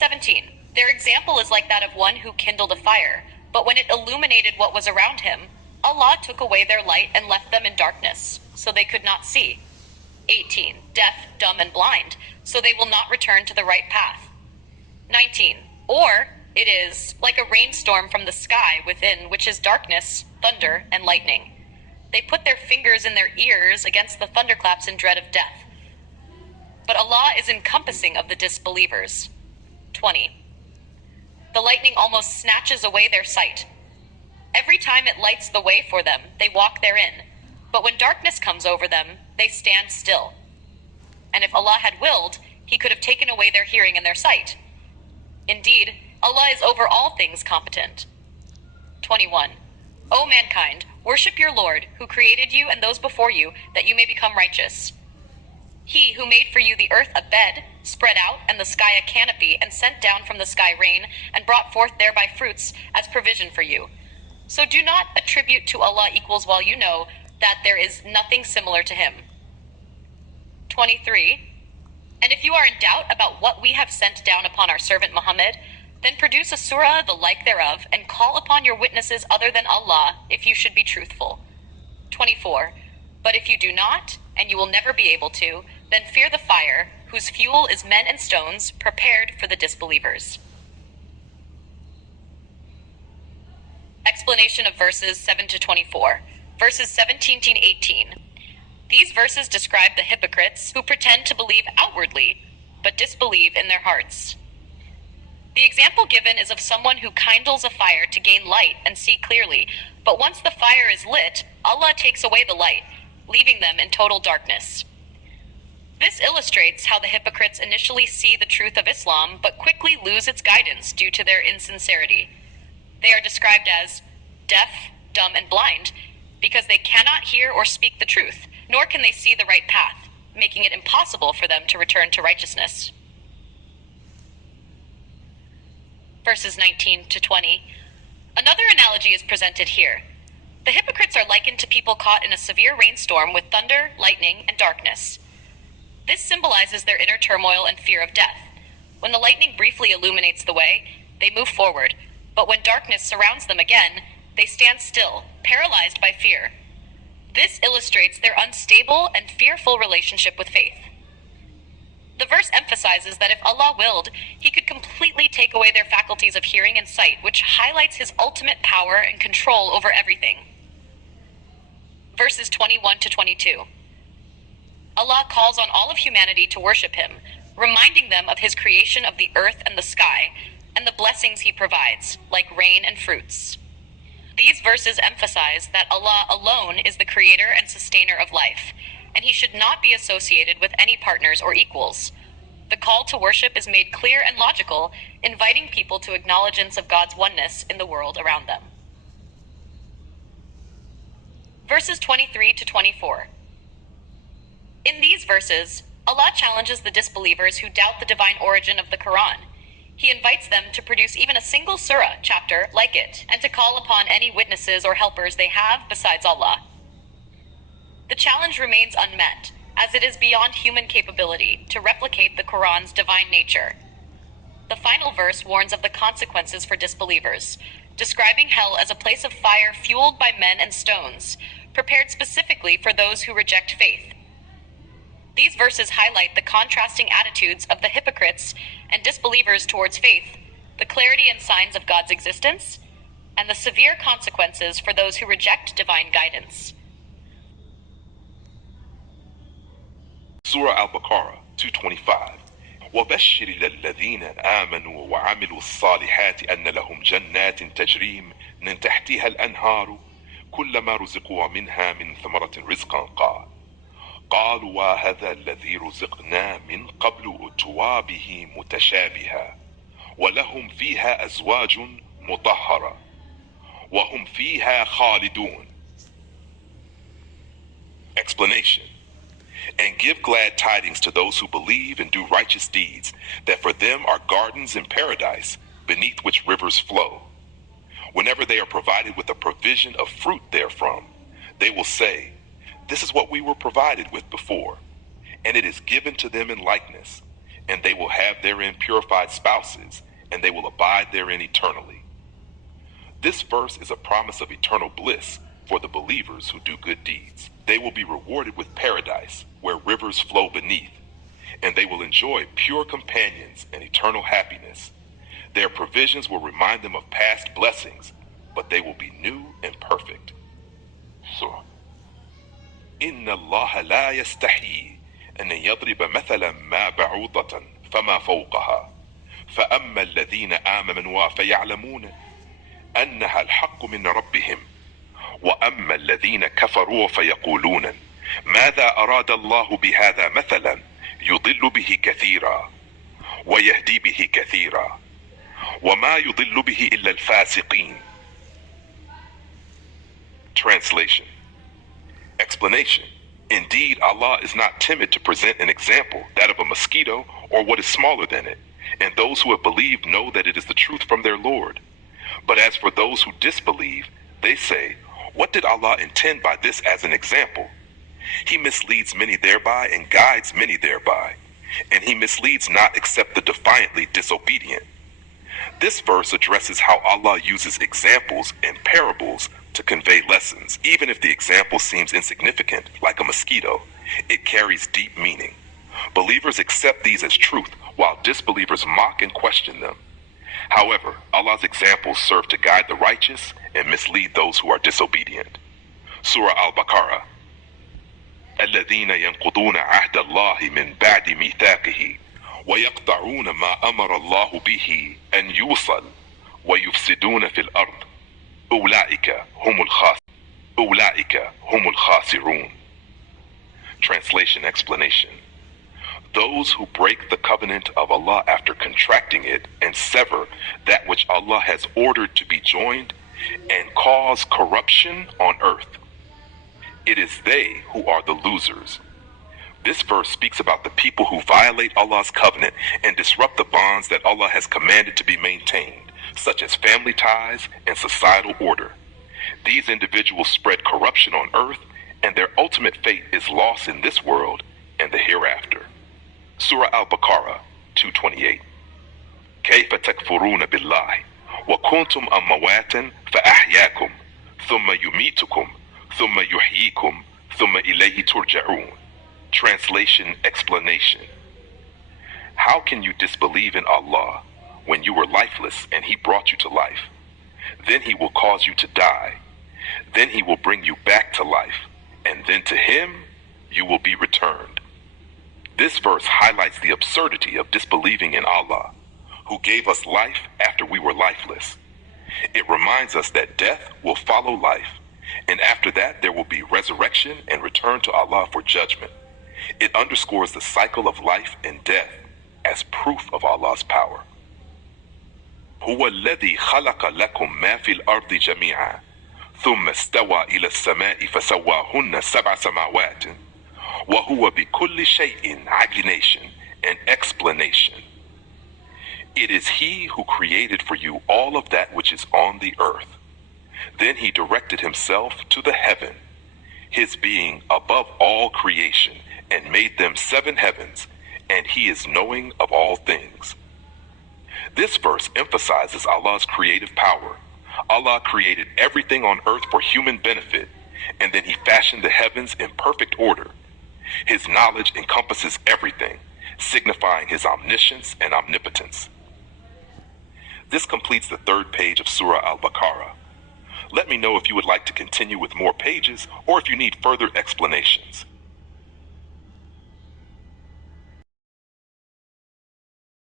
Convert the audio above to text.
17. Their example is like that of one who kindled a fire, but when it illuminated what was around him, Allah took away their light and left them in darkness, so they could not see. 18. Deaf, dumb, and blind, so they will not return to the right path. 19. Or it is like a rainstorm from the sky within which is darkness, thunder, and lightning. They put their fingers in their ears against the thunderclaps in dread of death. But Allah is encompassing of the disbelievers. 20. The lightning almost snatches away their sight. Every time it lights the way for them, they walk therein. But when darkness comes over them, they stand still. And if Allah had willed, He could have taken away their hearing and their sight. Indeed, Allah is over all things competent. 21. O mankind, worship your Lord, who created you and those before you, that you may become righteous. He who made for you the earth a bed, spread out, and the sky a canopy, and sent down from the sky rain, and brought forth thereby fruits, as provision for you. So do not attribute to Allah equals while you know that there is nothing similar to Him. 23. And if you are in doubt about what we have sent down upon our servant Muhammad, then produce a surah the like thereof, and call upon your witnesses other than Allah, if you should be truthful. 24. But if you do not, and you will never be able to, then fear the fire, whose fuel is men and stones, prepared for the disbelievers. Explanation of verses 7 to 24. Verses 17 to 18. These verses describe the hypocrites who pretend to believe outwardly, but disbelieve in their hearts. The example given is of someone who kindles a fire to gain light and see clearly, but once the fire is lit, Allah takes away the light, leaving them in total darkness. This illustrates how the hypocrites initially see the truth of Islam, but quickly lose its guidance due to their insincerity. They are described as deaf, dumb, and blind, because they cannot hear or speak the truth, nor can they see the right path, making it impossible for them to return to righteousness. Verses 19 to 20. Another analogy is presented here. The hypocrites are likened to people caught in a severe rainstorm with thunder, lightning, and darkness. This symbolizes their inner turmoil and fear of death. When the lightning briefly illuminates the way, they move forward, but when darkness surrounds them again, they stand still, paralyzed by fear. This illustrates their unstable and fearful relationship with faith. The verse emphasizes that if Allah willed, He could completely take away their faculties of hearing and sight, which highlights His ultimate power and control over everything. Verses 21 to 22. Allah calls on all of humanity to worship Him, reminding them of His creation of the earth and the sky, and the blessings He provides, like rain and fruits. These verses emphasize that Allah alone is the creator and sustainer of life, and He should not be associated with any partners or equals. The call to worship is made clear and logical, inviting people to acknowledgence of God's oneness in the world around them. Verses 23 to 24. In these verses, Allah challenges the disbelievers who doubt the divine origin of the Quran. He invites them to produce even a single surah, chapter, like it, and to call upon any witnesses or helpers they have besides Allah. The challenge remains unmet, as it is beyond human capability to replicate the Quran's divine nature. The final verse warns of the consequences for disbelievers, describing hell as a place of fire fueled by men and stones, prepared specifically for those who reject faith. These verses highlight the contrasting attitudes of the hypocrites and disbelievers towards faith, the clarity and signs of God's existence, and the severe consequences for those who reject divine guidance. Surat Al-Baqarah 225. وبشر الذين آمنوا وعملوا الصالحات أن لهم جنات تجري من تحتها الأنهار كلما رزقوا منها من ثمرة رزقا قالوا وهذا الذي رزقنا من قبل أتوا به متشابها ولهم فيها أزواج مطهرة وهم فيها خالدون. Explanation. And give glad tidings to those who believe and do righteous deeds, that for them are gardens in paradise, beneath which rivers flow. Whenever they are provided with a provision of fruit therefrom, they will say, "This is what we were provided with before," and it is given to them in likeness, and they will have therein purified spouses, and they will abide therein eternally. This verse is a promise of eternal bliss for the believers who do good deeds. They will be rewarded with paradise, where rivers flow beneath, and they will enjoy pure companions and eternal happiness. Their provisions will remind them of past blessings, but they will be new and perfect. So, إن الله لا يستحيي أن يضرب مثلا ما بعوضة فما فوقها فأما الذين آمنوا فيعلمون أنها الحق من ربهم وأما الذين كفروا فيقولون ماذا أراد الله بهذا مثلا يضل به كثيرا ويهدي به كثيرا وما يضل به إلا الفاسقين. Translation. Explanation. Indeed, Allah is not timid to present an example, that of a mosquito or what is smaller than it, and those who have believed know that it is the truth from their Lord. But as for those who disbelieve, they say, what did Allah intend by this as an example? He misleads many thereby and guides many thereby, and he misleads not except the defiantly disobedient. This verse addresses how Allah uses examples and parables to convey lessons. Even if the example seems insignificant, like a mosquito, it carries deep meaning. Believers accept these as truth, while disbelievers mock and question them. However, Allah's examples serve to guide the righteous and mislead those who are disobedient. Surah Al-Baqarah. الذين ينقضون عهد الله من بعد ميثاقه ويقطعون ما أمر الله به أن يوصل ويفسدون في الأرض أولئك هم الخاسرون. Translation. Explanation. Those who break the covenant of Allah after contracting it and sever that which Allah has ordered to be joined and cause corruption on earth. It is they who are the losers. This verse speaks about the people who violate Allah's covenant and disrupt the bonds that Allah has commanded to be maintained, such as family ties and societal order. These individuals spread corruption on earth, and their ultimate fate is loss in this world and the hereafter. Surah Al-Baqarah 228. كيف تكفرون بالله وكنتم أمواتا فأحياكم ثم يميتكم ثم يحييكم ثم إليه ترجعون. Translation. Explanation. How can you disbelieve in Allah when you were lifeless and He brought you to life? Then He will cause you to die. Then He will bring you back to life, and then to Him you will be returned. This verse highlights the absurdity of disbelieving in Allah, who gave us life after we were lifeless. It reminds us that death will follow life, and after that there will be resurrection and return to Allah for judgment. It underscores the cycle of life and death as proof of Allah's power. هو الذي خلق لكم ما في الأرض جميعا ثم استوى إلى السماء فسواهن سبع سماوات وهو بكل شيء عليم and explanation. It is He who created for you all of that which is on the earth. Then He directed Himself to the heaven, His being above all creation, and made them 7 heavens, and He is knowing of all things. This verse emphasizes Allah's creative power. Allah created everything on earth for human benefit, and then He fashioned the heavens in perfect order. His knowledge encompasses everything, signifying His omniscience and omnipotence. This completes the 3rd page of Surah Al-Baqarah. Let me know if you would like to continue with more pages or if you need further explanations.